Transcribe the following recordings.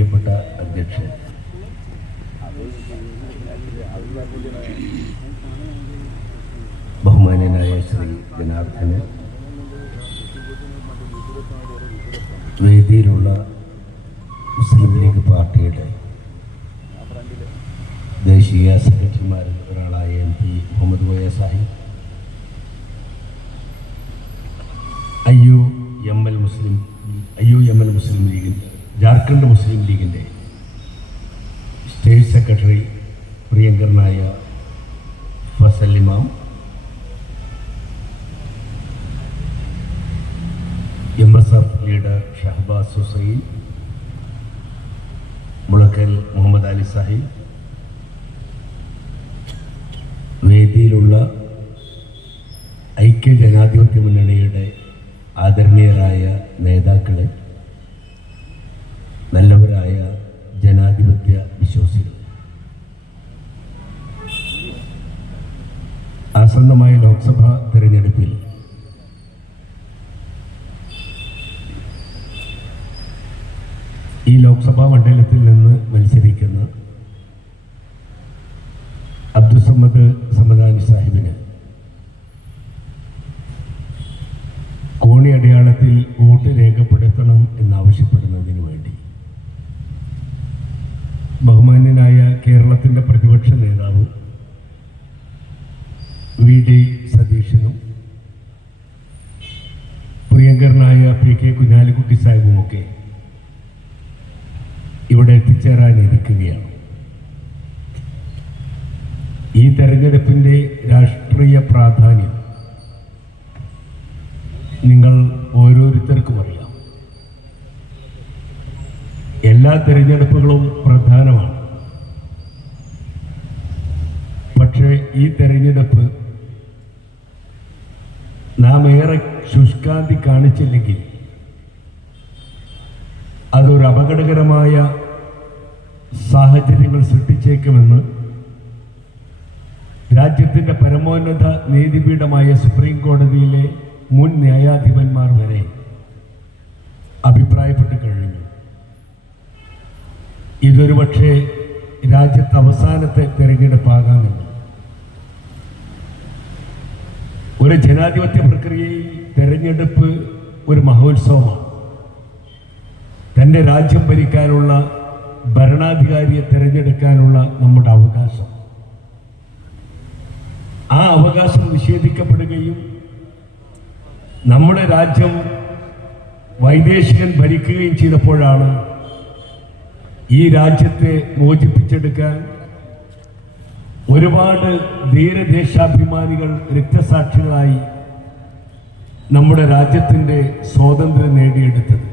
പ്രിയപ്പെട്ട അധ്യക്ഷൻ. ബഹുമാനനായ ശ്രീ ജനാർദ്ദന് വേദിയിലുള്ള മുസ്ലിം ലീഗ് പാർട്ടിയുടെ ദേശീയ സെക്രട്ടറിമാരിൽ ഒരാളായ M P Muhammad Koya Sahib. I U M L Muslim I U M L Muslim ലീഗിൻ Jharkhand Muslim ലീഗിന്റെ സ്റ്റേറ്റ് സെക്രട്ടറി പ്രിയങ്കരനായ Fazal Imam M S F leader Shahabaz Hussain Mulakkal Muhammad Ali Sahib വേദിയിലുള്ള ഐക്യ ജനാധിപത്യ മുന്നണിയുടെ ആദരണീയരായ നേതാക്കളെ നല്ലവരായ ജനാധിപത്യ വിശ്വാസികൾ. ആസന്നമായ ലോക്സഭ തിരഞ്ഞെടുപ്പിൽ ഈ ലോക്സഭാ മണ്ഡലത്തിൽ നിന്ന് മത്സരിക്കുന്ന അബ്ദുസമ്മദ് സമദാനി സാഹിബിന് കോണി അടയാളത്തിൽ വോട്ട് രേഖപ്പെടുത്തണം എന്നാവശ്യപ്പെടുന്നതിന് വേണ്ടി ബഹുമാന്യനായ കേരളത്തിന്റെ പ്രതിപക്ഷ നേതാവ് വി ഡി സതീശനും പ്രിയങ്കരനായ പി കെ കുഞ്ഞാലിക്കുട്ടി സാഹിബുമൊക്കെ ഇവിടെ എത്തിച്ചേരാനിരിക്കുകയാണ്. ഈ തെരഞ്ഞെടുപ്പിന്റെ രാഷ്ട്രീയ പ്രാധാന്യം നിങ്ങൾ ഓരോരുത്തർക്കും അറിയാം. എല്ലാ തെരഞ്ഞെടുപ്പുകളും പ്രധാനമാണ്. പക്ഷേ ഈ തെരഞ്ഞെടുപ്പ് നാം ഏറെ ശുഷ്കാന്തി കാണിച്ചില്ലെങ്കിൽ അതൊരു അപകടകരമായ സാഹചര്യങ്ങൾ സൃഷ്ടിച്ചേക്കുമെന്ന് രാജ്യത്തിന്റെ പരമോന്നത നീതിപീഠമായ സുപ്രീം കോടതിയിലെ മുൻ ന്യായാധിപന്മാർ വരെ അഭിപ്രായപ്പെട്ട് കഴിഞ്ഞു. ഇതൊരു പക്ഷേ രാജ്യത്ത് അവസാനത്തെ തെരഞ്ഞെടുപ്പാകാമെന്ന്. ഒരു ജനാധിപത്യ പ്രക്രിയയിൽ തെരഞ്ഞെടുപ്പ് ഒരു മഹോത്സവമാണ്. തന്റെ രാജ്യം ഭരിക്കാനുള്ള ഭരണാധികാരിയെ തിരഞ്ഞെടുക്കാനുള്ള നമ്മുടെ അവകാശം. ആ അവകാശം നിഷേധിക്കപ്പെടുകയും നമ്മുടെ രാജ്യം വൈദേശികൻ ഭരിക്കുകയും ചെയ്തപ്പോഴാണ് ഈ രാജ്യത്തെ മോചിപ്പിച്ചെടുക്കാൻ ഒരുപാട് ധീരദേശാഭിമാനികൾ രക്തസാക്ഷികളായി നമ്മുടെ രാജ്യത്തിന്റെ സ്വാതന്ത്ര്യം നേടിയെടുത്തത്.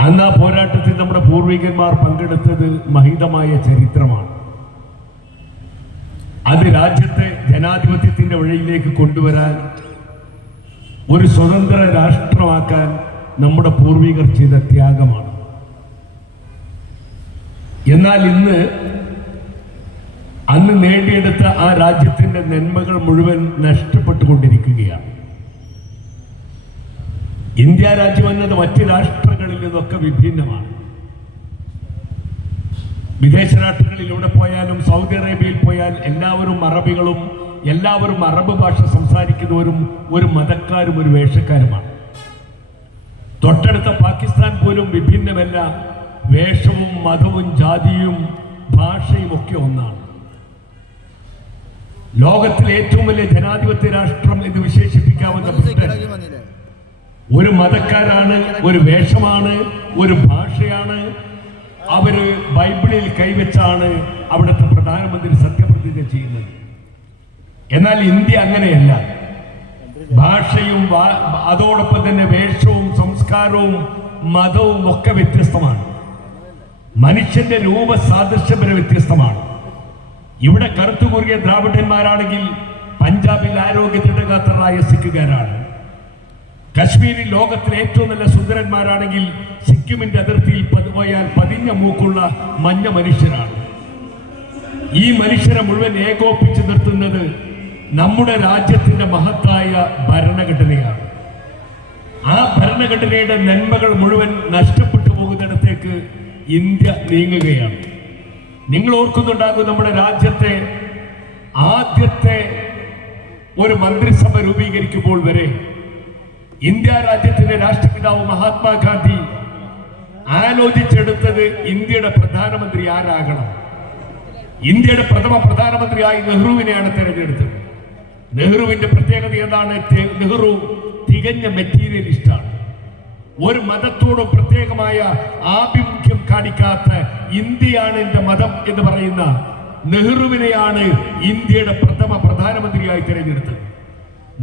അന്ന് ആ പോരാട്ടത്തിൽ നമ്മുടെ പൂർവികന്മാർ പങ്കെടുത്തത് മഹിതമായ ചരിത്രമാണ്. അത് രാജ്യത്തെ ജനാധിപത്യത്തിന്റെ വഴിയിലേക്ക് കൊണ്ടുവരാൻ ഒരു സ്വതന്ത്ര രാഷ്ട്രമാക്കാൻ നമ്മുടെ പൂർവികർ ചെയ്ത ത്യാഗമാണ്. എന്നാൽ ഇന്ന് അന്ന് നേടിയെടുത്ത ആ രാജ്യത്തിന്റെ നന്മകൾ മുഴുവൻ നഷ്ടപ്പെട്ടുകൊണ്ടിരിക്കുകയാണ്. ഇന്ത്യ രാജ്യം എന്നത് മറ്റ് രാഷ്ട്രങ്ങളിൽ നിന്നൊക്കെ വിഭിന്നമാണ്. വിദേശ രാഷ്ട്രങ്ങളിലൂടെ പോയാലും സൗദി അറേബ്യയിൽ പോയാൽ എല്ലാവരും അറബികളും എല്ലാവരും അറബ് ഭാഷ സംസാരിക്കുന്നവരും ഒരു മതക്കാരും ഒരു വേഷക്കാരുമാണ്. തൊട്ടടുത്ത പാകിസ്ഥാൻ പോലും വിഭിന്നമല്ല. വേഷവും മതവും ജാതിയും ഭാഷയും ഒക്കെ ഒന്നാണ്. ലോകത്തിലെ ഏറ്റവും വലിയ ജനാധിപത്യ രാഷ്ട്രം എന്ന് വിശേഷിപ്പിക്കാവുന്ന ബ്രിട്ടൻ ഒരു മതക്കാരാണ് ഒരു വേഷമാണ് ഒരു ഭാഷയാണ്. അവർ ബൈബിളിൽ കൈവച്ചാണ് അവിടുത്തെ പ്രധാനമന്ത്രി സത്യപ്രതിജ്ഞ ചെയ്യുന്നത്. എന്നാൽ ഇന്ത്യ അങ്ങനെയല്ല. ഭാഷയും അതോടൊപ്പം തന്നെ വേഷവും സംസ്കാരവും മതവും ഒക്കെ വ്യത്യസ്തമാണ്. മനുഷ്യന്റെ രൂപ സാദൃശ്യം വരെ വ്യത്യസ്തമാണ്. ഇവിടെ കറുത്തു കുറുകിയ ദ്രാവിഡന്മാരാണെങ്കിൽ പഞ്ചാബിൽ ആരോഗ്യ ദൃഢഗാത്രരായ സിഖുകാരാണ്. കശ്മീരിൽ ലോകത്തിലെ ഏറ്റവും നല്ല സുന്ദരന്മാരാണെങ്കിൽ സിക്കിമിന്റെ അതിർത്തിയിൽ പോയാൽ പതിഞ്ഞ മൂക്കുള്ള മഞ്ഞ മനുഷ്യരാണ്. ഈ മനുഷ്യരെ മുഴുവൻ ഏകോപിച്ച് നിർത്തുന്നത് നമ്മുടെ രാജ്യത്തിന്റെ മഹത്തായ ഭരണഘടനയാണ്. ആ ഭരണഘടനയുടെ നന്മകൾ മുഴുവൻ നഷ്ടപ്പെട്ടു പോകുന്നിടത്തേക്ക് ഇന്ത്യ നീങ്ങുകയാണ്. നിങ്ങൾ ഓർക്കുന്നുണ്ടാകും നമ്മുടെ രാജ്യത്തെ ആദ്യത്തെ ഒരു മന്ത്രിസഭ രൂപീകരിക്കുമ്പോൾ വരെ ഇന്ത്യ രാജ്യത്തിന്റെ രാഷ്ട്രപിതാവ് മഹാത്മാഗാന്ധി ആലോചിച്ചെടുത്തത് ഇന്ത്യയുടെ പ്രധാനമന്ത്രി ആരാകണം? ഇന്ത്യയുടെ പ്രഥമ പ്രധാനമന്ത്രിയായി നെഹ്റുവിനെയാണ് തെരഞ്ഞെടുത്തത്. നെഹ്റുവിന്റെ പ്രത്യേകത എന്താണ്? നെഹ്റു തികഞ്ഞ മെറ്റീരിയലിസ്റ്റാണ് ഒരു മതത്തോടും പ്രത്യേകമായ ആഭിമുഖ്യം കാണിക്കാത്ത ഇന്ത്യയാണ് എന്റെ മതം എന്ന് പറയുന്ന നെഹ്റുവിനെയാണ് ഇന്ത്യയുടെ പ്രഥമ പ്രധാനമന്ത്രിയായി തിരഞ്ഞെടുത്തത്.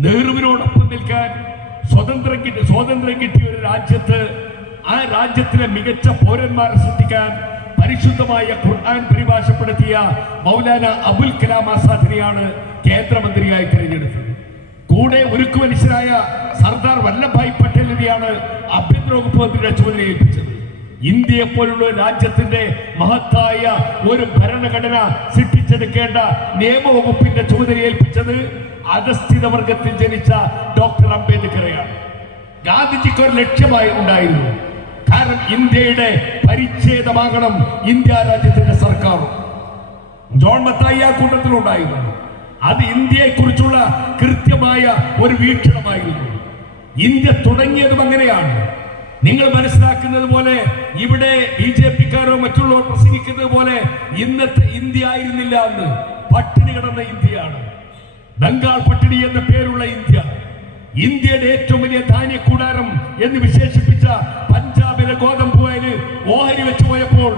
നെഹ്റുവിനോടൊപ്പം നിൽക്കാൻ സ്വതന്ത്രം കിട്ടി സ്വാതന്ത്ര്യം കിട്ടിയ ഒരു രാജ്യത്ത് ആ രാജ്യത്തിലെ മികച്ച പൗരന്മാരെ സൃഷ്ടിക്കാൻ പരിശുദ്ധമായ ഖുർആൻ പരിഭാഷപ്പെടുത്തിയ മൗലാന അബുൽ കലാം ആസാദിനെയാണ് കേന്ദ്രമന്ത്രിയായി തിരഞ്ഞെടുത്തത്. കൂടെ ഉരുക്കു മനുഷ്യരായ സർദാർ വല്ലഭായ് പട്ടേലിനെയാണ് ആഭ്യന്തര വകുപ്പ് മന്ത്രിയുടെ ചുമതല ഏൽപ്പിച്ചത്. ഇന്ത്യയെ പോലുള്ള രാജ്യത്തിന്റെ മഹത്തായ ഒരു ഭരണഘടന സൃഷ്ടിച്ചെടുക്കേണ്ട നിയമവകുപ്പിന്റെ ചുമതല ഏൽപ്പിച്ചത് അധസ്ഥിത വർഗത്തിൽ ജനിച്ച ഡോക്ടർ അംബേദ്കറെയാണ്. ഗാന്ധിജിക്ക് ഒരു ലക്ഷ്യമായി ഉണ്ടായിരുന്നു. കാരണം ഇന്ത്യയുടെ പരിച്ഛേദമാകണം ഇന്ത്യ രാജ്യത്തിന്റെ സർക്കാർ ജോൺ മത്തായി ആ കൂട്ടത്തിലുണ്ടായിരുന്നു. അത് ഇന്ത്യയെക്കുറിച്ചുള്ള കൃത്യമായ ഒരു വീക്ഷണമായിരുന്നു. ഇന്ത്യ തുടങ്ങിയതും അങ്ങനെയാണ്. നിങ്ങൾ മനസ്സിലാക്കുന്നത് പോലെ ഇവിടെ ബി ജെ പിക്കാരോ മറ്റുള്ളവർ പ്രസംഗിക്കുന്നത് പോലെ ഇന്നത്തെ ഇന്ത്യ ആയിരുന്നില്ല അന്ന് പട്ടിണി കിടന്ന ഇന്ത്യയാണ്. ബംഗാൾ പട്ടിണി എന്ന പേരുള്ള ഇന്ത്യ. ഇന്ത്യയുടെ ഏറ്റവും വലിയ ധാന്യക്കൂടാരം എന്ന് വിശേഷിപ്പിച്ച പഞ്ചാബിലെ ഗോതമ്പ് ഓഹരി വെച്ച് പോയപ്പോൾ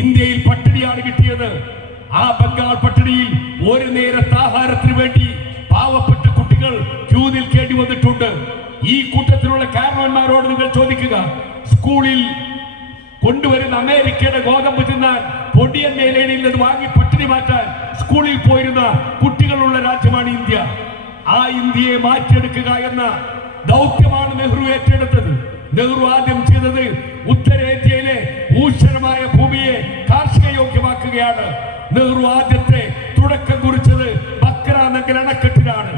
ഇന്ത്യയിൽ പട്ടിണിയാണ് കിട്ടിയത്. ആ ബംഗാൾ പട്ടിണിയിൽ ഒരു നേരത്തെ ആഹാരത്തിന് വേണ്ടി പാവപ്പെട്ട കുട്ടികൾ ക്യൂ നിൽക്കേണ്ടി വന്നിട്ടുണ്ട്. ഈ കൂട്ടത്തിലുള്ള കാരണവന്മാരോട് നിങ്ങൾ ചോദിക്കുക സ്കൂളിൽ കൊണ്ടുവരുന്ന അമേരിക്കയുടെ ഗോതമ്പ് തിന്നാൻ പൊടിയൻ മേലേണിയിൽ നിന്ന് വാങ്ങി പട്ടിണി മാറ്റാൻ സ്കൂളിൽ പോയിരുന്ന കുട്ടികളുള്ള രാജ്യമാണ് ഇന്ത്യ. ആ ഇന്ത്യയെ മാറ്റിയെടുക്കുക എന്ന ദൗത്യമാണ് നെഹ്റു ഏറ്റെടുത്തത്. നെഹ്റു ആദ്യം ചെയ്തത് ഉത്തരേന്ത്യയിലെ ഭൂഷണമായ ഭൂമിയെ കാർഷിക യോഗ്യമാക്കുകയാണ് നെഹ്റു ആദ്യത്തെ തുടക്കം കുറിച്ചത് ബക്രാനഗൽ അണക്കെട്ടിലാണ്.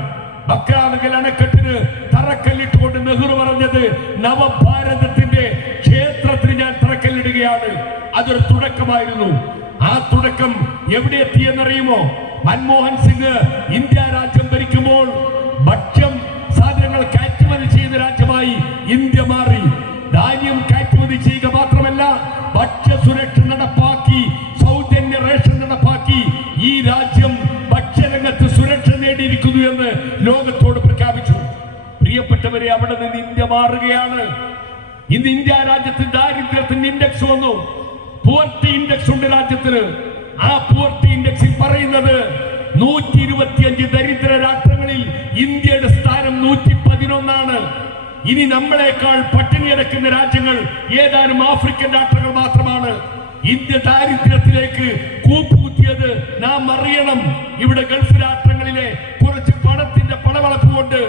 ബക്രാനഗൽ അണക്കെട്ടിന് തറക്കല്ലിട്ടുകൊണ്ട് നെഹ്റു പറഞ്ഞത് നവഭാരതത്തിന്റെ ക്ഷേത്രത്തിന് ഞാൻ തറക്കല്ലിടുകയാണ്. അതൊരു തുടക്കമായിരുന്നു. ആ തുടക്കം എവിടെ എത്തിയെന്നറിയുമോ? മൻമോഹൻ സിംഗ് ഇന്ത്യ രാജ്യം ഭരിക്കുമ്പോൾ ഭക്ഷ്യം സാധനങ്ങൾ കയറ്റുമതി ചെയ്യുന്ന രാജ്യമായി ഇന്ത്യ മാറി. ധാന്യം കയറ്റുമതി ചെയ്യുക മാത്രമല്ല ഭക്ഷ്യ സുരക്ഷ നടപ്പാക്കി സൗജന്യ റേഷൻ നടപ്പാക്കി ഈ രാജ്യം ഭക്ഷ്യരംഗത്ത് സുരക്ഷ നേടിയിരിക്കുന്നു എന്ന് ലോകത്തോട് പ്രഖ്യാപിച്ചു. പ്രിയപ്പെട്ടവരെ അവിടെ നിന്ന് ഇന്ത്യ മാറുകയാണ്. ഇന്ന് ഇന്ത്യ രാജ്യത്ത് ദാരിദ്ര്യത്തിന്റെ ഇൻഡെക്സ് വന്നു. പോർട്ടി ഇൻഡെക്സ് ഉണ്ട് രാജ്യത്തിന്. ആ പോർട്ടി ഇൻഡെക്സിൽ പറയുന്നത് നൂറ്റി ഇരുപത്തിയഞ്ച് ദരിദ്ര രാഷ്ട്രങ്ങളിൽ ഇന്ത്യയുടെ സ്ഥാനം നൂറ്റി പതിനൊന്നാണ് ഇനി നമ്മളെക്കാൾ പട്ടിണി കിടക്കുന്ന രാജ്യങ്ങൾ ഏതാനും ആഫ്രിക്കൻ രാഷ്ട്രങ്ങൾ മാത്രമാണ്. ഇന്ത്യ ദാരിദ്ര്യത്തിലേക്ക് കൂപ്പുകുത്തിയത് നാം അറിയണം. ഇവിടെ ഗൾഫ് പണവളപ്പ് കൊണ്ട്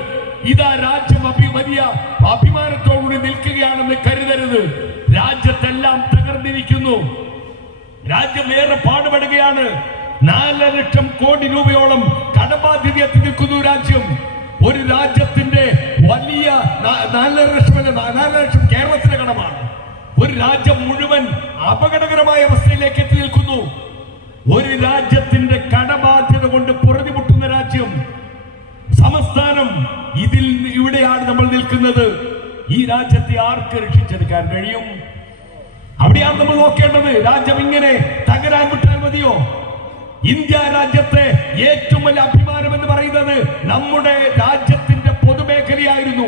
ഇതാ രാജ്യം അഭി വലിയ അഭിമാനത്തോടുകൂടി നിൽക്കുകയാണെന്ന് കരുതരുത്. രാജ്യത്തെല്ലാം തകർന്നിരിക്കുന്നു. രാജ്യം ഏറെ പാടുപെടുകയാണ്. നാല് ലക്ഷം കോടി രൂപയോളം കടബാധ്യതയെത്തി നിൽക്കുന്നു രാജ്യം. ഒരു രാജ്യത്തിന്റെ വലിയ നാലര ലക്ഷം നാലര ലക്ഷം കേരളത്തിലെ കടമാണ്. ഒരു രാജ്യം മുഴുവൻ അപകടകരമായ അവസ്ഥയിലേക്ക് എത്തി നിൽക്കുന്നു. ഒരു രാജ്യത്തിന്റെ കടബാധ്യത കൊണ്ട് രാജ്യം സംസ്ഥാനം ഇതിൽ ഇവിടെയാണ് നമ്മൾ നിൽക്കുന്നത്. ഈ രാജ്യത്തെ ആർക്ക് രക്ഷിച്ചെടുക്കാൻ കഴിയും? അവിടെയാണ് നമ്മൾ നോക്കേണ്ടത്. രാജ്യം ഇങ്ങനെ തകരാൻ വിട്ടാൽ മതിയോ? ഇന്ത്യ രാജ്യത്തെ ഏറ്റവും വലിയ അഭിമാനം എന്ന് പറയുന്നത് നമ്മുടെ രാജ്യത്തിന്റെ പൊതുമേഖലയായിരുന്നു.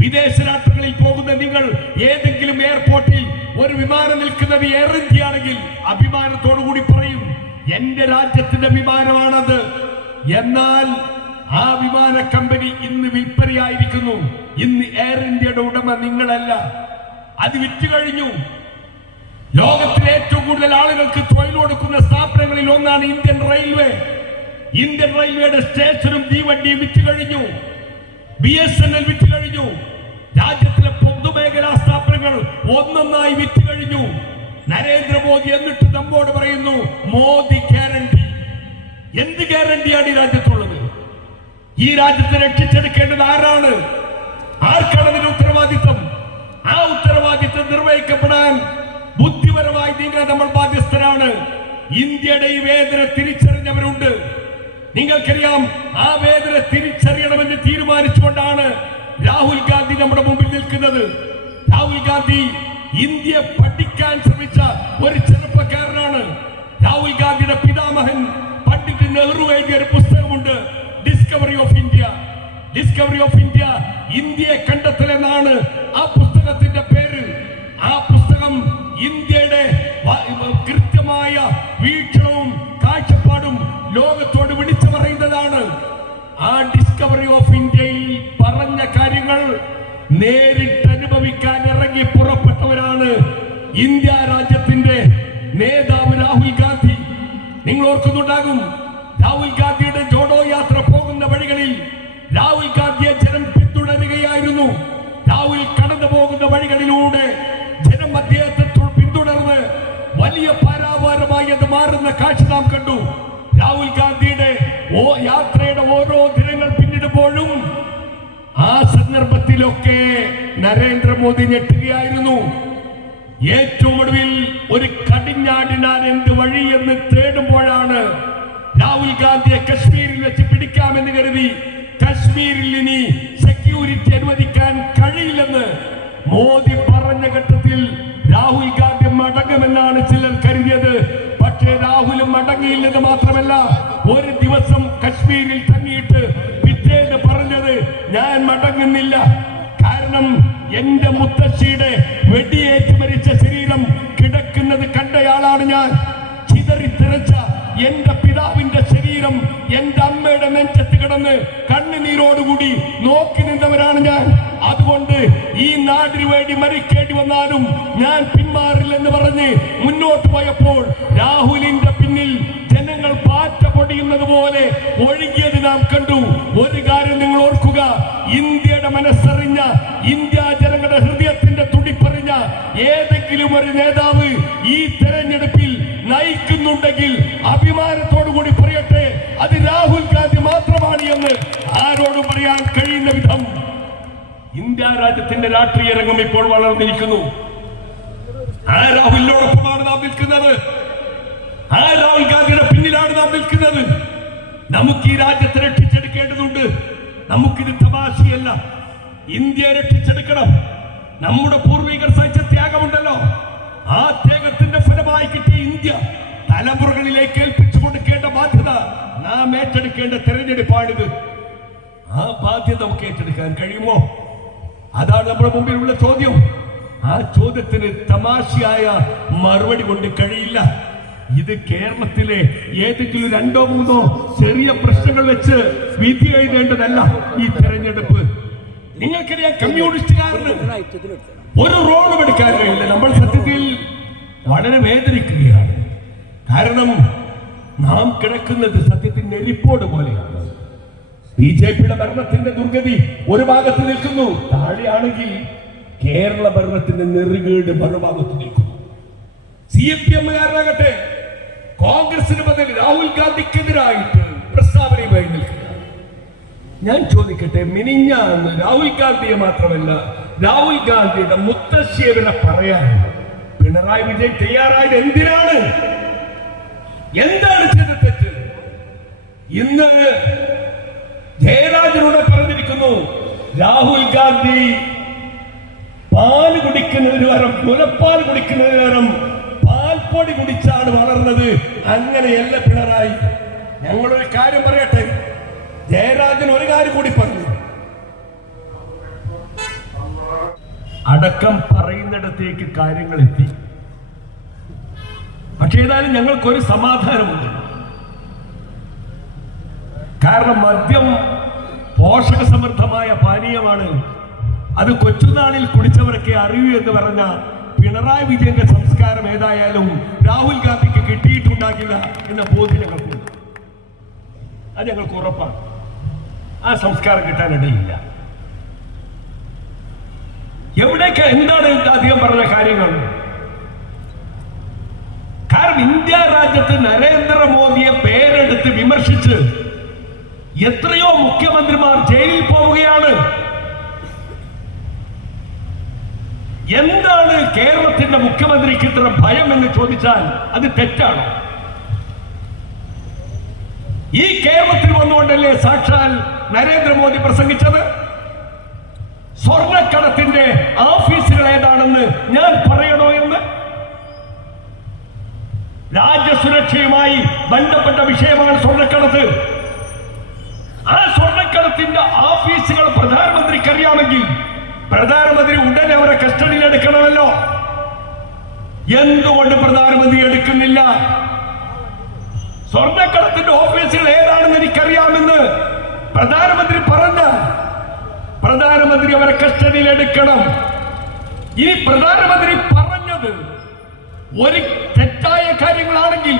വിദേശ രാഷ്ട്രങ്ങളിൽ പോകുന്ന നിങ്ങൾ ഏതെങ്കിലും എയർപോർട്ടിൽ ഒരു വിമാനം നിൽക്കുന്നത് എയർ ഇന്ത്യ ആണെങ്കിൽ അഭിമാനത്തോടു കൂടി പറയും എന്റെ രാജ്യത്തിന്റെ വിമാനമാണത് എന്നാൽ ആ വിമാന കമ്പനി ഇന്ന് വിൽപ്പനയായിരിക്കുന്നു. ഇന്ന് എയർ ഇന്ത്യയുടെ ഉടമ നിങ്ങളല്ല. അത് വിറ്റ് കഴിഞ്ഞു. ലോകത്തിലെ ഏറ്റവും കൂടുതൽ ആളുകൾക്ക് തൊഴിൽ കൊടുക്കുന്ന സ്ഥാപനങ്ങളിൽ ഒന്നാണ് ഇന്ത്യൻ റെയിൽവേ. ഇന്ത്യൻ റെയിൽവേയുടെ സ്റ്റേഷനും തീവണ്ടിയും വിറ്റ് കഴിഞ്ഞു. ബി എസ് എൻ എൽ വിറ്റ് കഴിഞ്ഞു. രാജ്യത്തിലെ പൊതുമേഖലാ സ്ഥാപനങ്ങൾ ഒന്നൊന്നായി വിറ്റ് കഴിഞ്ഞു. നരേന്ദ്രമോദി എന്നിട്ട് നമ്മോട് പറയുന്നു മോദി ഗ്യാരണ്ടി. എന്ത് ഗ്യാരണ്ടിയാണ് ഈ രാജ്യത്തുള്ളത് ഈ രാജ്യത്തെ രക്ഷിച്ചെടുക്കേണ്ടത് ആരാണ്? ആർക്കാണ് അതിന് ഉത്തരവാദിത്വം? ആ ഉത്തരവാദിത്വം നിർവഹിക്കപ്പെടാൻ ബുദ്ധിപരമായി നീങ്ങാൻ നമ്മൾ ബാധ്യസ്ഥരാണ്. ഇന്ത്യയുടെ ഈ വേദന തിരിച്ചറിഞ്ഞവരുണ്ട്. നിങ്ങൾക്കറിയാം ആ വേദന തിരിച്ചറിയണമെന്ന് തീരുമാനിച്ചുകൊണ്ടാണ് രാഹുൽ ഗാന്ധി നമ്മുടെ മുമ്പിൽ നിൽക്കുന്നത്. രാഹുൽ ഗാന്ധി ഇന്ത്യ പഠിക്കാൻ ശ്രമിച്ച ഒരു ചെറുപ്പക്കാരനാണ്. രാഹുൽ ഗാന്ധിയുടെ പിതാമഹൻ പണ്ഡിറ്റ് നെഹ്റു എഴുതിയ ഒരു പുസ്തകമുണ്ട്. Discovery of India discovery of India ഇന്ത്യയെ കണ്ടെത്തൽ എന്നാണ് ആ പുസ്തകത്തിന്റെ പേര്. ആ പുസ്തകം ഇന്ത്യയുടെ കൃത്യമായ വീക്ഷണവും കാഴ്ചപ്പാടും ലോകത്തോട് വിളിച്ചു പറയുന്നതാണ് ആ ഡിസ്കവറി ഓഫ് ഇന്ത്യയിൽ പറഞ്ഞ കാര്യങ്ങൾ നേരിട്ട് അനുഭവിക്കാൻ ഇറങ്ങി പുറപ്പെട്ടവരാണ് ഇന്ത്യ രാജ്യത്തിന്റെ നേതാവ് രാഹുൽ ഗാന്ധി. നിങ്ങൾ ഓർക്കുന്നുണ്ടാകും സന്ദർഭത്തിലൊക്കെ നരേന്ദ്രമോദി ഞെട്ടുകയായിരുന്നു. ഏറ്റവും ഒടുവിൽ ഒരു കടിഞ്ഞാടിനാൻ എന്ത് വഴി എന്ന് തേടുമ്പോഴാണ് രാഹുൽ ഗാന്ധിയെ കശ്മീരിൽ വെച്ച് പിടിക്കാമെന്ന് കരുതി. കശ്മീരിൽ ഇനി സെക്യൂരിറ്റി അനുവദിക്കാൻ കഴിയില്ലെന്ന് മോദി പറഞ്ഞ ഘട്ടത്തിൽ രാഹുൽ ഗാന്ധി മടങ്ങുമെന്നാണ് ചിലർ കരുതിയത്. പക്ഷേ രാഹുൽ മടങ്ങിയില്ലെന്ന് മാത്രമല്ല ഒരു ദിവസം കശ്മീരിൽ തങ്ങിയിട്ട് പിറ്റേന്ന് പറഞ്ഞത് ഞാൻ മടങ്ങുന്നില്ല എന്റെ മുത്തശ്ശിയുടെ വെടിയേറ്റ് മരിച്ച ശരീരം കിടക്കുന്നത് കണ്ടയാളാണ് ഞാൻ. ചിതറിത്തെറിച്ച എന്റെ പിതാവിന്റെ ശരീരം എന്റെ അമ്മയുടെ നെഞ്ചത്ത് കിടന്ന് കണ്ണുനീരോടുകൂടി നോക്കി നിന്നവരാണ് ഞാൻ. അതുകൊണ്ട് ഈ നാടിനു വേണ്ടി മരിക്കേണ്ടി വന്നാലും ഞാൻ പിന്മാറില്ലെന്ന് പറഞ്ഞ് മുന്നോട്ട് പോയപ്പോൾ രാഹുലിന്റെ പിന്നിൽ ജനങ്ങൾ പാറ്റ പൊടിയുന്നത് പോലെ ഒഴുകിയത് നാം കണ്ടു. ഒരു കാര്യം നിങ്ങൾ ഓർക്കുക. ഇന്ത്യയുടെ മനസ്സറിഞ്ഞ ഏതെങ്കിലും ഒരു നേതാവ് ഈ തെരഞ്ഞെടുപ്പിൽ നയിക്കുന്നുണ്ടെങ്കിൽ അഭിമാനത്തോടു കൂടി പറയട്ടെ അത് രാഹുൽ ഗാന്ധി മാത്രമാണ് എന്ന് ആരോടും പറയാൻ കഴിയുന്ന വിധം. ഇന്ത്യ രാജ്യത്തിന്റെ രാഷ്ട്രീയ രംഗം ഇപ്പോൾ വളർന്നിരിക്കുന്നു ആ രാഹുലിനോടൊപ്പമാണ് നാം നിൽക്കുന്നത്. ആ രാഹുൽ ഗാന്ധിയുടെ പിന്നിലാണ് നാം നിൽക്കുന്നത്. നമുക്ക് ഈ രാജ്യത്തെ രക്ഷിച്ചെടുക്കേണ്ടതുണ്ട്. നമുക്കിത് തമാശയല്ല. ഇന്ത്യ രക്ഷിച്ചെടുക്കണം. നമ്മുടെ പൂർവികർ സഹിച്ച ത്യാഗമുണ്ടല്ലോ. ആ ത്യാഗത്തിന്റെ ഫലമായി കിട്ടിയ ഇന്ത്യ തലമുറകളിലേക്ക് ഏൽപ്പിച്ചു കൊടുക്കേണ്ട ബാധ്യത നാം ഏറ്റെടുക്കേണ്ട തെരഞ്ഞെടുപ്പാണിത്. ആ ബാധ്യത നമുക്ക് ഏറ്റെടുക്കാൻ കഴിയുമോ? അതാണ് നമ്മുടെ മുമ്പിലുള്ള ചോദ്യം. ആ ചോദ്യത്തിന് തമാശയായ മറുപടി കൊണ്ട് കഴിയില്ല. ഇത് കേരളത്തിലെ ഏതെങ്കിലും രണ്ടോ മൂന്നോ ചെറിയ പ്രശ്നങ്ങൾ വെച്ച് വിധി എഴുതേണ്ടതല്ല ഈ തെരഞ്ഞെടുപ്പ്. നിങ്ങൾക്കറിയാം കമ്മ്യൂണിസ്റ്റുകാരന് ഒരു റോളും എടുക്കാൻ കഴിയില്ല നമ്മൾ സത്യത്തിൽ വളരെ വേദനിക്കുകയാണ്. കാരണം നാം കിടക്കുന്നത് സത്യത്തിൽ നെരിപ്പോട് പോലെയാണ്. ബി ജെ പിയുടെ ഭരണത്തിന്റെ ദുർഗതി ഒരു ഭാഗത്ത് നിൽക്കുന്നു. താഴെയാണെങ്കിൽ കേരള ഭരണത്തിന്റെ നെറുകേട് മറുഭാഗത്ത് നിൽക്കുന്നു. സി എം പി എമ്മുകാരനാകട്ടെ കോൺഗ്രസിന് ബദൽ രാഹുൽ ഗാന്ധിക്കെതിരായിട്ട് പ്രസ്താവനയുമായി നിൽക്കുക ഞാൻ ചോദിക്കട്ടെ മിനിഞ്ഞാന്ന് രാഹുൽ ഗാന്ധിയെ മാത്രമല്ല രാഹുൽ ഗാന്ധിയുടെ മുത്തശ്ശിയെ വരെ പറയാൻ പിണറായി വിജയൻ തയ്യാറായത് എന്തിനാണ്? എന്താണ് ചെയ്ത തെറ്റ്? ഇന്ന് ജയരാജനോട് പറഞ്ഞിരിക്കുന്നു രാഹുൽ ഗാന്ധി പാൽ കുടിക്കുന്നതിന് പകരം മുലപ്പാൽ കുടിക്കുന്നതിന് പകരം പാൽപ്പൊടി കുടിച്ചാണ് വളർന്നത്. അങ്ങനെയല്ല പിണറായി. ഞങ്ങളൊരു കാര്യം പറയട്ടെ? ജയരാജൻ ഒരു കാര്യം കൂടി പറഞ്ഞു. അടക്കം പറയുന്നിടത്തേക്ക് കാര്യങ്ങൾ എത്തി. പക്ഷേ ഏതായാലും ഞങ്ങൾക്കൊരു സമാധാനമുണ്ട്. കാരണം മദ്യം പോഷക സമൃദ്ധമായ പാനീയമാണ്. അത് കൊച്ചുനാളിൽ കുടിച്ചവരൊക്കെ അറിയൂ എന്ന് പറഞ്ഞ പിണറായി വിജയന്റെ സംസ്കാരം ഏതായാലും രാഹുൽ ഗാന്ധിക്ക് കിട്ടിയിട്ടുണ്ടാകില്ല എന്ന ബോധ്യം ഞങ്ങൾക്കുണ്ട്. അത് ഞങ്ങൾക്ക് ഉറപ്പാണ്. ആ സംസ്കാരം കിട്ടാനിടയില്ല എവിടേക്ക് എന്താണ് അധികം പറഞ്ഞ കാര്യങ്ങൾ? കാരണം ഇന്ത്യ രാജ്യത്ത് നരേന്ദ്രമോദിയെ പേരെടുത്ത് വിമർശിച്ച് എത്രയോ മുഖ്യമന്ത്രിമാർ ജയിലിൽ പോവുകയാണ്. എന്താണ് കേരളത്തിന്റെ മുഖ്യമന്ത്രിക്ക് ഇത്ര ഭയം എന്ന് ചോദിച്ചാൽ അത് തെറ്റാണോ? ഈ കേരളത്തിൽ വന്നുകൊണ്ടല്ലേ സാക്ഷാൽ നരേന്ദ്രമോദി പ്രസംഗിച്ചത്? സ്വർണക്കടത്തിന്റെ ഓഫീസുകൾ ഏതാണെന്ന് ഞാൻ പറയണോ എന്ന്? രാജ്യസുരക്ഷയുമായി ബന്ധപ്പെട്ട വിഷയമാണ് സ്വർണക്കടത്ത്. ആ സ്വർണക്കടത്തിന്റെ ഓഫീസുകൾ പ്രധാനമന്ത്രിക്ക് അറിയാമെങ്കിൽ പ്രധാനമന്ത്രി ഉടനെ അവരെ കസ്റ്റഡിയിൽ എടുക്കണമല്ലോ. എന്തുകൊണ്ട് പ്രധാനമന്ത്രി എടുക്കുന്നില്ല? സ്വർണക്കടത്തിന്റെ ഓഫീസുകൾ ഏതാണെന്ന് എനിക്കറിയാമെന്ന് പ്രധാനമന്ത്രി പറഞ്ഞ പ്രധാനമന്ത്രി അവരെ കസ്റ്റഡിയിൽ എടുക്കണം. ഇനി പ്രധാനമന്ത്രി പറഞ്ഞത് ഒരു തെറ്റായ കാര്യങ്ങളാണെങ്കിൽ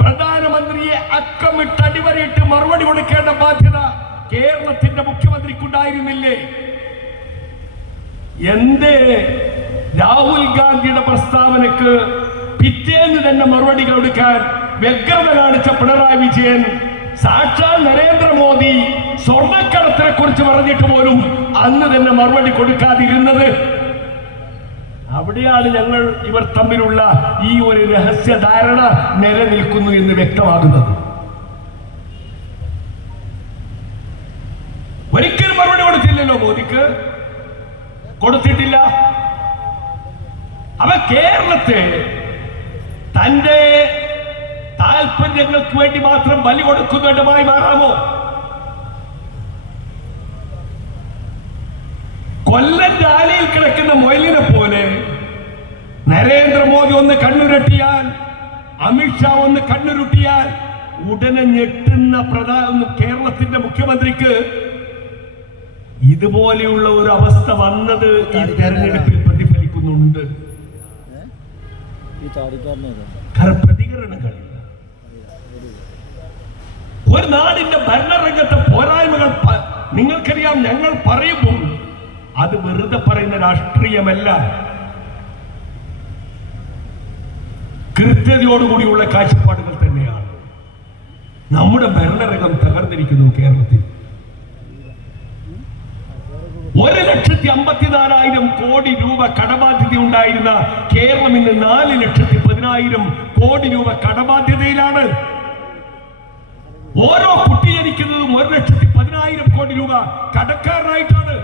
പ്രധാനമന്ത്രിയെ അക്കമിട്ട് അടിവരയിട്ട് മറുപടി കൊടുക്കേണ്ട ബാധ്യത കേരളത്തിന്റെ മുഖ്യമന്ത്രിക്കുണ്ടായിരുന്നില്ലേ? എന്തേ രാഹുൽ ഗാന്ധിയുടെ പ്രസ്താവനക്ക് പിറ്റേന്ന് തന്നെ മറുപടി കൊടുക്കാൻ വ്യഗ്രത കാണിച്ച പിണറായി വിജയൻ സാക്ഷാൽ നരേന്ദ്രമോദി സ്വർണക്കടത്തിനെ കുറിച്ച് പറഞ്ഞിട്ട് പോലും അന്ന് തന്നെ മറുപടി കൊടുക്കാതിരുന്നത്. അവിടെയാണ് ഞങ്ങൾ ഇവർ തമ്മിലുള്ള ഈ ഒരു രഹസ്യ ധാരണ നിലനിൽക്കുന്നു എന്ന് വ്യക്തമാകുന്നത്. ഒരിക്കലും മറുപടി കൊടുത്തില്ലല്ലോ മോദിക്ക്. കൊടുത്തിട്ടില്ല. അവ കേരളത്തെ തന്റെ താല്പര്യങ്ങൾക്ക് വേണ്ടി മാത്രം ബലി കൊടുക്കുന്നവരുമായി മാറാമോ? കൊല്ലം ആലയിൽ കിടക്കുന്ന മൊയിലിനെ പോലെ നരേന്ദ്രമോദി ഒന്ന് കണ്ണുരട്ടിയാൽ അമിത്ഷാ ഒന്ന് കണ്ണുരുട്ടിയാൽ ഉടനെ ഞെട്ടുന്ന പ്രധാന കേരളത്തിന്റെ മുഖ്യമന്ത്രിക്ക് ഇതുപോലെയുള്ള ഒരു അവസ്ഥ വന്നത് ഈ തെരഞ്ഞെടുപ്പിൽ പ്രതിഫലിക്കുന്നുണ്ട്. പ്രതികരണങ്ങൾ. ഒരു നാടിന്റെ ഭരണരംഗത്തെ പോരായ്മകൾ നിങ്ങൾക്കറിയാം ഞങ്ങൾ പറയുമ്പോൾ അത് വെറുതെ പറയുന്ന രാഷ്ട്രീയമല്ല. കൃത്യതയോടുകൂടിയുള്ള കാഴ്ചപ്പാടുകൾ തന്നെയാണ്. നമ്മുടെ ഭരണരംഗം തകർന്നിരിക്കുന്നു കേരളത്തിൽ. ഒരു ലക്ഷത്തി അമ്പത്തിനാലായിരം കോടി രൂപ കടബാധ്യത ഉണ്ടായിരുന്ന കേരളം ഇന്ന് നാല് ലക്ഷത്തി പതിനായിരം കോടി രൂപ കടബാധ്യതയിലാണ്. ഓരോ കുട്ടി ജനിക്കുന്നതും ഒരു ലക്ഷത്തി പതിനായിരം കോടി രൂപ കടക്കാരനായിട്ടാണ്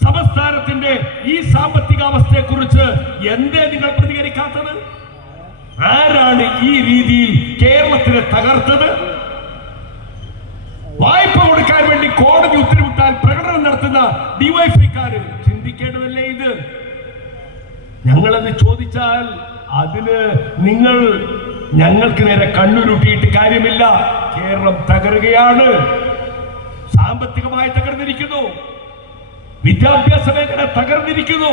സംസ്ഥാനത്തിന്റെ ഈ സാമ്പത്തിക അവസ്ഥയെ കുറിച്ച് എന്തേ നിങ്ങൾ പ്രതികരിക്കാത്തത്? ആരാണ് ഈ രീതിയിൽ കേരളത്തിനെ തകർത്തത്? വായ്പ കൊടുക്കാൻ വേണ്ടി കോടതി ഉത്തരവിട്ടാൽ പ്രകടനം നടത്തുന്ന ഡിവൈഫൈക്കാര് ചിന്തിക്കേണ്ടതല്ലേ ഇത്? ഞങ്ങളത് ചോദിച്ചാൽ അതിന് നിങ്ങൾ ഞങ്ങൾക്ക് നേരെ കണ്ണുരുട്ടിയിട്ട് കാര്യമില്ല. കേരളം തകരുകയാണ്. സാമ്പത്തികമായി തകർന്നിരിക്കുന്നു. വിദ്യാഭ്യാസ മേഖല തകർന്നിരിക്കുന്നു.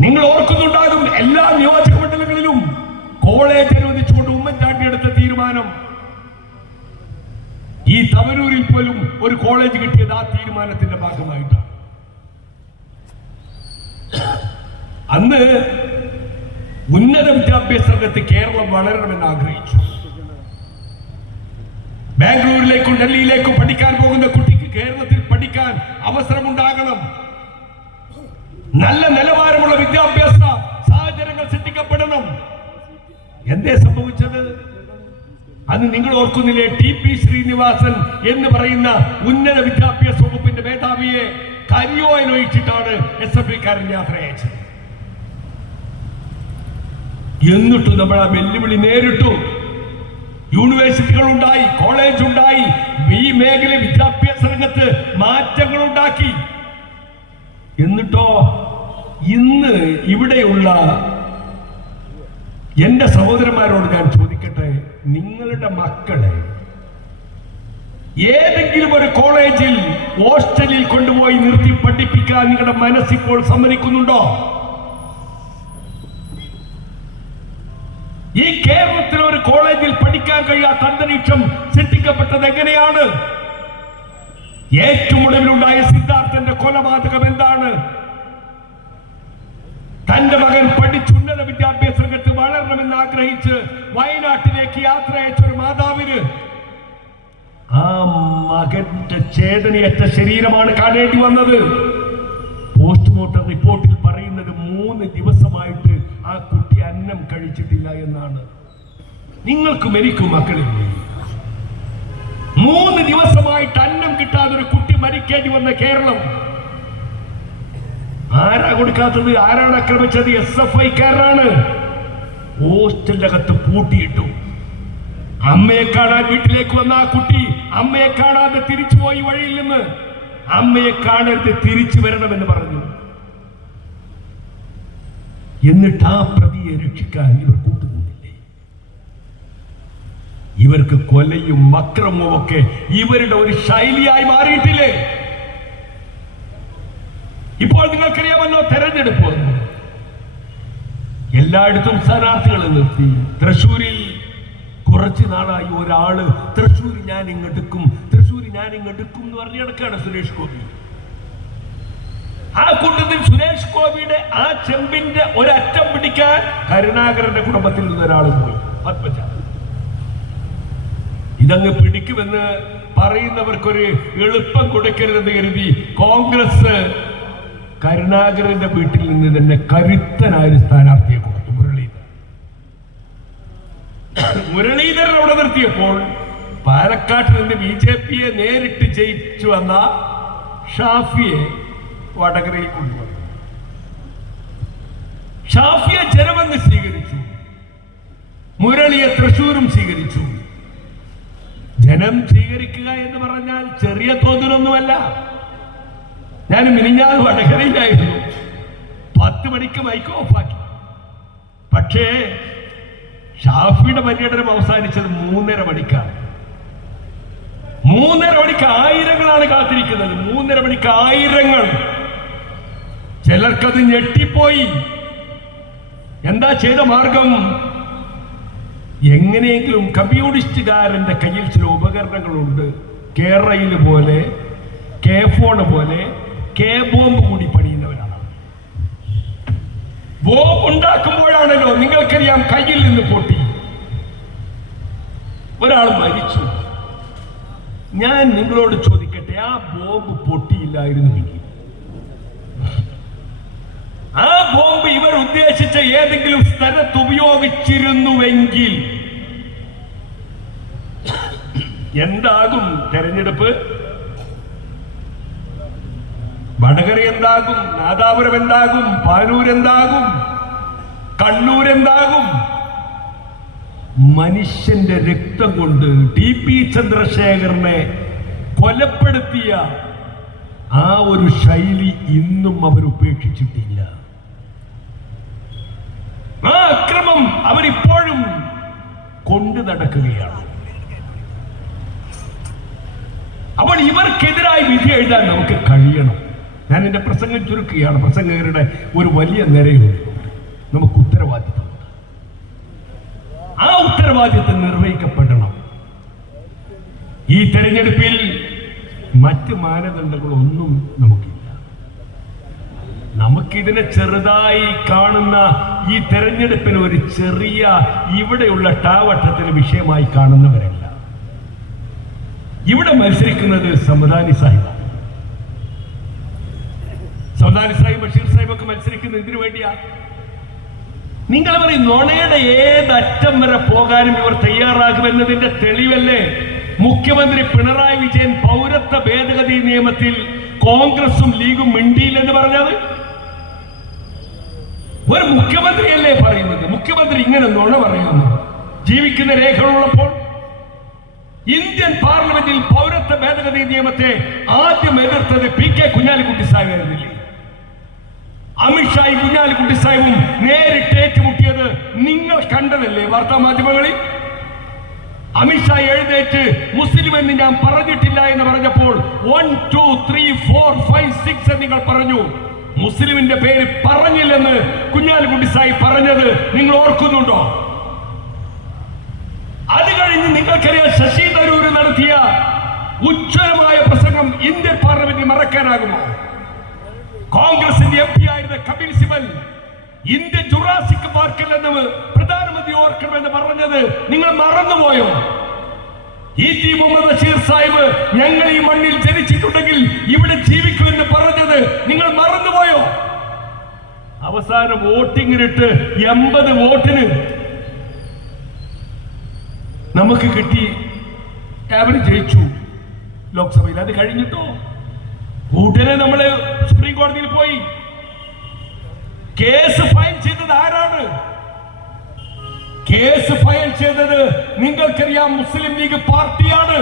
നിങ്ങൾ ഓർക്കുന്നുണ്ടാകും എല്ലാ നിയോജക മണ്ഡലങ്ങളിലും കോളേജ് അനുവദിച്ചുകൊണ്ട് ഉമ്മൻചാണ്ടി എടുത്ത തീരുമാനം. ഈ തവനൂരിൽ പോലും ഒരു കോളേജ് കിട്ടിയത് ആ തീരുമാനത്തിന്റെ ഭാഗമായിട്ടാണ്. അന്ന് ഉന്നത വിദ്യാഭ്യാസ രംഗത്ത് കേരളം വളരണമെന്ന് ആഗ്രഹിച്ചു. ബാംഗ്ലൂരിലേക്കും ഡൽഹിയിലേക്കും പഠിക്കാൻ പോകുന്ന കുട്ടിക്ക് കേരളത്തിൽ പഠിക്കാൻ അവസരമുണ്ടാകണം. നല്ല നിലവാരമുള്ള വിദ്യാഭ്യാസ സാഹചര്യങ്ങൾ സൃഷ്ടിക്കപ്പെടണം. എന്തേ സംഭവിച്ചത്? അന്ന് നിങ്ങൾ ഓർക്കുന്നില്ലേ? ടി പി ശ്രീനിവാസൻ എന്ന് പറയുന്ന ഉന്നത വിദ്യാഭ്യാസ വകുപ്പിന്റെ മേധാവിയെ കരിയോയനൊഴിച്ചിട്ടാണ് എസ് എഫ് ഐക്കാരൻ യാത്ര അയച്ചത്. എന്നിട്ടും നമ്മൾ ആ വെല്ലുവിളി നേരിട്ടു. യൂണിവേഴ്സിറ്റികൾ ഉണ്ടായി കോളേജ് ഉണ്ടായി ഈ മേഖല വിദ്യാഭ്യാസ രംഗത്ത് മാറ്റങ്ങൾ ഉണ്ടാക്കി എന്നിട്ടോ ഇന്ന് ഇവിടെയുള്ള എന്റെ സഹോദരന്മാരോട് ഞാൻ ചോദിക്കട്ടെ നിങ്ങളുടെ മക്കളെ ഏതെങ്കിലും ഒരു കോളേജിൽ ഹോസ്റ്റലിൽ കൊണ്ടുപോയി നിർത്തി പഠിപ്പിക്കാൻ നിങ്ങളുടെ മനസ്സിപ്പോൾ സമ്മതിക്കുന്നുണ്ടോ? ഈ കേരളത്തിൽ ഒരു കോളേജിൽ പഠിക്കാൻ കഴിയാത്ത അന്തരീക്ഷം സൃഷ്ടിക്കപ്പെട്ടത് എങ്ങനെയാണ്? ഏറ്റവും ഒടുവിലുണ്ടായ സിദ്ധാർത്ഥന്റെ കൊലപാതകം എന്താണ്? തന്റെ മകൻ പഠിച്ചുന്നത വിദ്യാഭ്യാസ രംഗത്ത് വളരണമെന്ന് ആഗ്രഹിച്ച് വയനാട്ടിലേക്ക് യാത്ര അയച്ച ഒരു മാതാവിന് ആ മകന്റെ ചേതനയറ്റ ശരീരമാണ് കാണേണ്ടി വന്നത്. പോസ്റ്റ്മോർട്ടം റിപ്പോർട്ടിൽ പറയുന്നത് മൂന്ന് ദിവസമായിട്ട് ആ കുട്ടി അന്നം കഴിച്ചിട്ടില്ല എന്നാണ്. നിങ്ങൾക്കും എനിക്കും മക്കളില്ലേ മൂന്ന് ദിവസമായിട്ട് അന്നം കിട്ടാതെ ഒരു കുട്ടി മരിക്കേണ്ടി വന്ന കേരളം. ആരാ കൊടുക്കാത്തത്? ആരാണ് ആക്രമിച്ചത്? എസ് എഫ് ഐക്കാരാണ്. ഹോസ്റ്റലിന്റെ അകത്ത് പൂട്ടിയിട്ടു. അമ്മയെ കാണാൻ വീട്ടിലേക്ക് വന്ന ആ കുട്ടി അമ്മയെ കാണാതെ തിരിച്ചു പോയി വഴിയിൽ നിന്ന്. അമ്മയെ കാണരുത് തിരിച്ചു വരണമെന്ന് പറഞ്ഞു. എന്നിട്ട് ആ പ്രതിയെ രക്ഷിക്കാൻ ഇവർ കൂട്ടുന്നില്ലേ ഇവർക്ക് കൊലയും അക്രമവും ഒക്കെ ഇവരുടെ ഒരു ശൈലിയായി മാറിയിട്ടില്ലേ? ഇപ്പോൾ നിങ്ങൾക്കറിയാമല്ലോ തെരഞ്ഞെടുപ്പ് എല്ലായിടത്തും സ്ഥാനാർത്ഥികളെ നിർത്തി. തൃശ്ശൂരിൽ കുറച്ച് നാളായി ഒരാൾ തൃശൂർ ഞാൻ ഇങ്ങെടുക്കും തൃശൂർ ഞാൻ ഇങ്ങെടുക്കും എന്ന് പറഞ്ഞ് സുരേഷ് ഗോപി. ആ കൂട്ടത്തിൽ സുരേഷ് ഗോപിയുടെ ആ ചെമ്പിന്റെ ഒരറ്റം പിടിക്കാൻ കരുണാകരന്റെ കുടുംബത്തിൽ നിന്ന് ഒരാൾ പോയി. പത്മജ ഇതങ്ങ് പിടിക്കുമെന്ന് പറയുന്നവർക്കൊരു എളുപ്പം കൊടുക്കരുതെന്ന് കരുതി കോൺഗ്രസ് കരുണാകരന്റെ വീട്ടിൽ നിന്ന് തന്നെ കരുത്തനായ ഒരു സ്ഥാനാർത്ഥിയെ കൊടുത്തു മുരളീധരൻ. മുരളീധരൻ അവിടെ നിർത്തിയപ്പോൾ പാലക്കാട്ട് നിന്ന് ബി ജെ പിയെ നേരിട്ട് ജയിച്ചു വന്ന ഷാഫിയെ വടകരയിൽ കൊണ്ടുവന്നു. ഷാഫിയെ ജനമെന്ന് സ്വീകരിച്ചു. മുരളിയെ തൃശൂരും സ്വീകരിച്ചു. ജനം സ്വീകരിക്കുക എന്ന് പറഞ്ഞാൽ ചെറിയ തോതിലൊന്നുമല്ല. ഞാൻ മിനിഞ്ഞാൽ വടകരയിലായിരുന്നു. പത്ത് മണിക്ക് മൈക്ക് ഓഫാക്കി പക്ഷേ ഷാഫിയുടെ പര്യടനം അവസാനിച്ചത് മൂന്നര മണിക്കാണ്. മൂന്നര മണിക്ക് ആയിരങ്ങളാണ് കാത്തിരിക്കുന്നത്. മൂന്നര മണിക്ക് ആയിരങ്ങൾ. ചിലർക്കത് ഞെട്ടിപ്പോയി. എന്താ ചെയ്ത മാർഗം? എങ്ങനെയെങ്കിലും കമ്മ്യൂണിസ്റ്റുകാരന്റെ കയ്യിൽ ചില ഉപകരണങ്ങളുണ്ട്. കേരളയിൽ പോലെ കെ ഫോൺ പോലെ കെ ബോംബ് കൂടി പണിയുന്നവരാണ്. ബോംബ് ഉണ്ടാക്കുമ്പോഴാണല്ലോ നിങ്ങൾക്കറിയാം കയ്യിൽ നിന്ന് പൊട്ടി. ഒരാൾ മരിച്ചു. ഞാൻ നിങ്ങളോട് ചോദിക്കട്ടെ ആ ബോംബ് പൊട്ടിയില്ലായിരുന്നു പൊട്ടിയില്ലായിരുന്നുവെങ്കിൽ ആ ബോംബ് ഇവർ ഉദ്ദേശിച്ച ഏതെങ്കിലും സ്ഥലത്ത് ഉപയോഗിച്ചിരുന്നുവെങ്കിൽ. എന്താകും തെരഞ്ഞെടുപ്പ്? വടകര എന്താകും? നാദാപുരം എന്താകും? കണ്ണൂർ എന്താകും? മനുഷ്യന്റെ രക്തം കൊണ്ട് ടി പി ചന്ദ്രശേഖരനെ കൊലപ്പെടുത്തിയ ആ ഒരു ശൈലി ഇന്നും അവർ ഉപേക്ഷിച്ചിട്ടില്ല. ആ അക്രമം അവരിപ്പോഴും കൊണ്ടു നടക്കുകയാണ്. അപ്പോൾ ഇവർക്കെതിരായി വിധി എഴുതാൻ നമുക്ക് കഴിയണം. ഞാൻ എന്റെ പ്രസംഗം ചുരുക്കുകയാണ്. പ്രസംഗകരുടെ ഒരു വലിയ നിരയുണ്ട്. നമുക്ക് ഉത്തരവാദിത്തം ആ ഉത്തരവാദിത്തം നിർവഹിക്കപ്പെടണം. ഈ തെരഞ്ഞെടുപ്പിൽ മറ്റ് മാനദണ്ഡങ്ങളൊന്നും നമുക്കില്ല നമുക്കിതിനെ ചെറുതായി കാണുന്ന ഈ തെരഞ്ഞെടുപ്പിന് ഒരു ചെറിയ ഇവിടെയുള്ള ടാവട്ടത്തിന് വിഷയമായി കാണുന്നവരല്ല. ഇവിടെ മത്സരിക്കുന്നത് സമദാനി സാഹിബാണ്. സമദാനി സാഹിബ് ബഷീർ സാഹിബ് ഒക്കെ മത്സരിക്കുന്നത് ഇതിനു വേണ്ടിയാ. നിങ്ങൾ പറയും നുണയുടെ ഏതറ്റം വരെ പോകാനും ഇവർ തയ്യാറാകുമെന്നതിന്റെ തെളിവല്ലേ? മുഖ്യമന്ത്രി പിണറായി വിജയൻ പൗരത്വ ഭേദഗതി നിയമത്തിൽ കോൺഗ്രസും ലീഗും മിണ്ടിയില്ലെന്ന് പറഞ്ഞത്? ഒരു മുഖ്യമന്ത്രിയല്ലേ പറയുന്നത്? മുഖ്യമന്ത്രി ഇങ്ങനെ നുണ പറയുന്നു. ജീവിക്കുന്ന രേഖകളുള്ളപ്പോൾ ഇന്ത്യൻ പാർലമെന്റിൽ പൗരത്വ ഭേദഗതി നിയമത്തെ ആദ്യം എതിർത്തത് പി കെ കുഞ്ഞാലിക്കുട്ടി സാഹിബായിരുന്നില്ലേ അമിത്ഷായും കുഞ്ഞാലിക്കുട്ടി സാഹിബും നേരിട്ട് ഏറ്റുമുട്ടിയത് നിങ്ങൾ കണ്ടതല്ലേ വാർത്താ മാധ്യമങ്ങളിൽ? അമിത്ഷാ എഴുന്നേറ്റ് മുസ്ലിം എന്ന് ഞാൻ പറഞ്ഞിട്ടില്ല എന്ന് പറഞ്ഞപ്പോൾ one two three four five six എന്ന് നിങ്ങൾ പറഞ്ഞു. മുസ്ലിമിന്റെ പേര് പറഞ്ഞില്ലെന്ന് കുഞ്ഞാലിക്കുട്ടി സായി പറഞ്ഞത് നിങ്ങൾ ഓർക്കുന്നുണ്ടോ? അത് കഴിഞ്ഞ് നിങ്ങൾക്കറിയാം ശശി തരൂർ നടത്തിയ ഉജ്ജ്വലമായ പ്രസംഗം ഇന്ത്യൻ പാർലമെന്റിൽ മറക്കാനാകുമോ? കോൺഗ്രസിന്റെ എം പി ആയിരുന്ന കപിൽ സിബൽ ഇന്ത്യ ജുറാസിക് പാർക്കിൽ നിന്ന് പ്രധാനമന്ത്രി ഓർക്കണമെന്ന് പറഞ്ഞത് നിങ്ങൾ മറന്നുപോയോ? ഇ ടി മുഹമ്മദ് ബഷീർ സാഹിബ് ഞങ്ങൾ ഈ മണ്ണിൽ ജനിച്ചിട്ടുണ്ടെങ്കിൽ ഇവിടെ ജീവിക്കുമെന്ന് പറഞ്ഞത് നിങ്ങൾ മറന്നുപോയോ അവസാനം വോട്ടിങ്ങിനിട്ട് എൺപത് വോട്ടിന് നമുക്ക് കിട്ടി. അവർ ജയിച്ചു ലോക്സഭയിൽ. അത് കഴിഞ്ഞിട്ടോ? ഉടനെ നമ്മൾ സുപ്രീം കോടതിയിൽ പോയി. കേസ് ഫയൽ ചെയ്തത് ആരാണ്? കേസ് ഫയൽ ചെയ്തത് നിങ്ങൾക്കറിയാം മുസ്ലിം ലീഗ് പാർട്ടിയാണ്.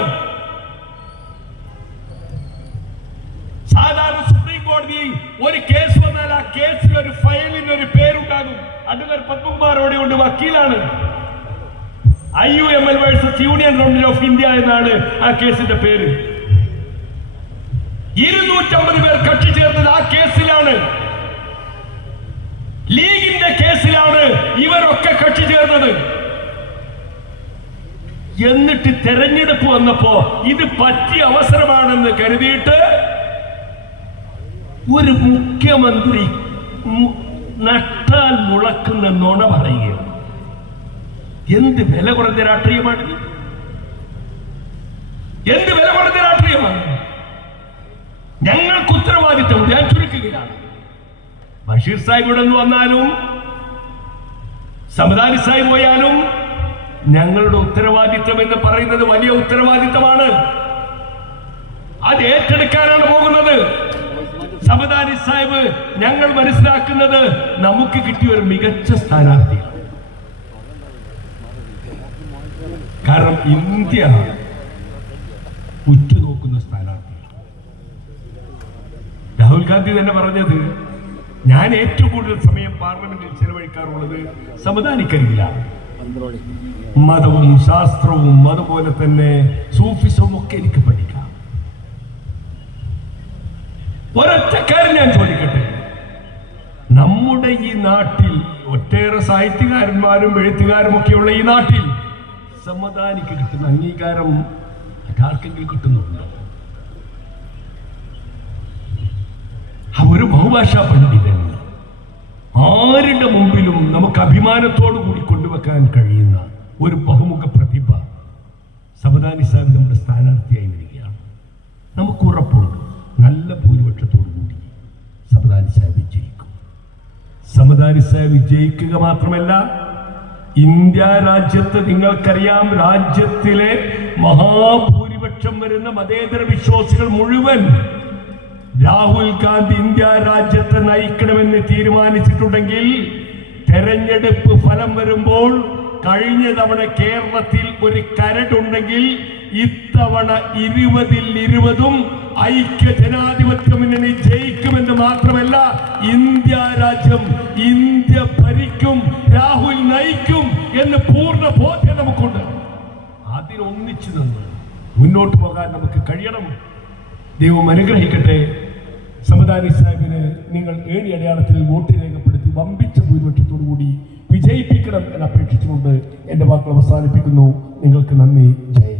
സാധാരണ സുപ്രീം കോടതി ഒരു കേസ് വന്നാൽ ആ കേസിൽ ഒരു ഫയലിന് ഒരു പേരുണ്ടാകും. അഡ്വക്കർ പത്മകുമാറോടെ കൊണ്ട് വക്കീലാണ്. I U M L versus union council of India എന്നാണ് ആ കേസിന്റെ പേര്. ഇരുന്നൂറ്റമ്പത് പേർ കക്ഷി ചേർന്നത് ആ കേസിലാണ്. ലീഗിന്റെ കേസിലാണ് ഇവരൊക്കെ കക്ഷി ചേർന്നത്. എന്നിട്ട് തെരഞ്ഞെടുപ്പ് വന്നപ്പോ ഇത് പറ്റിയ അവസരമാണെന്ന് കരുതിയിട്ട് ഒരു മുഖ്യമന്ത്രി നട്ടാൽ മുളക്കുന്ന നുണ പറയുകയാണ്. എന്ത് വില കുറഞ്ഞ രാഷ്ട്രീയമാണ്? എന്ത് വില കുറഞ്ഞ രാഷ്ട്രീയമാണ്? ഞങ്ങൾക്ക് ഉത്തരവാദിത്തം ഞാൻ ചുരുക്കുകയാണ്. ബഷീർ സാഹിബ് ഇവിടെ നിന്ന് വന്നാലും സമദാനി സാഹിബ് പോയാലും ഞങ്ങളുടെ ഉത്തരവാദിത്വം എന്ന് പറയുന്നത് വലിയ ഉത്തരവാദിത്തമാണ് അത് ഏറ്റെടുക്കാനാണ് പോകുന്നത്. സമദാനി സാഹിബ് ഞങ്ങൾ മനസ്സിലാക്കുന്നത് നമുക്ക് കിട്ടിയ ഒരു മികച്ച സ്ഥാനാർത്ഥിയാണ്. കാരണം ഇന്ത്യ ഉറ്റുനോക്കുന്ന സ്ഥാനാർത്ഥിയാണ്. രാഹുൽ ഗാന്ധി തന്നെ പറഞ്ഞത് ഞാൻ ഏറ്റവും കൂടുതൽ സമയം പാർലമെന്റിൽ ചെലവഴിക്കാറുള്ളത് സമദാനിക്കരിയിലാണ് മതവും ശാസ്ത്രവും അതുപോലെ തന്നെ സൂഫിസവും ഒക്കെ എനിക്ക് പഠിക്കാം. ഒരൊറ്റ കാര്യം ഞാൻ ചോദിക്കട്ടെ? നമ്മുടെ ഈ നാട്ടിൽ ഒട്ടേറെ സാഹിത്യകാരന്മാരും എഴുത്തുകാരും ഒക്കെയുള്ള ഈ നാട്ടിൽ സമ്മതാനിക്ക് കിട്ടുന്ന അംഗീകാരം ആർക്കെങ്കിലും കിട്ടുന്നുണ്ടോ? ഒരു ബഹുഭാഷാ പണ്ഡിതൻ ആരുടെ മുമ്പിലും നമുക്ക് അഭിമാനത്തോടു കൂടി കൊണ്ടുവെക്കാൻ കഴിയുന്ന ഒരു ബഹുമുഖ പ്രതിഭ സമദാനി സാഹിബ് നമ്മുടെ സ്ഥാനാർത്ഥിയായി വരികയാണ്. നമുക്ക് ഉറപ്പുണ്ട്. നല്ല ഭൂരിപക്ഷത്തോടു കൂടി സമദാനി സാഹിബ് വിജയിക്കും. സമദാനി സാഹിബ് വിജയിക്കുക മാത്രമല്ല ഇന്ത്യ രാജ്യത്ത് നിങ്ങൾക്കറിയാം രാജ്യത്തിലെ മഹാഭൂരിപക്ഷം വരുന്ന മതേതര വിശ്വാസികൾ മുഴുവൻ രാഹുൽ ഗാന്ധി ഇന്ത്യ രാജ്യത്തെ നയിക്കണമെന്ന് തീരുമാനിച്ചിട്ടുണ്ടെങ്കിൽ തെരഞ്ഞെടുപ്പ് ഫലം വരുമ്പോൾ കഴിഞ്ഞ തവണ കേരളത്തിൽ ഒരു കരടുണ്ടെങ്കിൽ ഇത്തവണ ഇരുപതിൽ ഇരുപതും ഐക്യ ജനാധിപത്യ മുന്നണി ജയിക്കുമെന്ന് മാത്രമല്ല ഇന്ത്യ രാജ്യം ഇന്ത്യ ഭരിക്കും രാഹുൽ നയിക്കും എന്ന് പൂർണ ബോധ്യം നമുക്കുണ്ട്. അതിനൊന്നിച്ചു നിന്ന് മുന്നോട്ട് പോകാൻ നമുക്ക് കഴിയണം. ദൈവം അനുഗ്രഹിക്കട്ടെ. സമദാനി സാഹിബിന് നിങ്ങൾ ഏണി അടയാളത്തിൽ വോട്ട് രേഖപ്പെടുത്തി വമ്പിച്ച ഭൂരിപക്ഷത്തോടുകൂടി വിജയിപ്പിക്കണം എന്ന് അപേക്ഷിച്ചുകൊണ്ട് എന്റെ വാക്കുകൾ അവസാനിപ്പിക്കുന്നു. നിങ്ങൾക്ക് നന്ദി. ജയ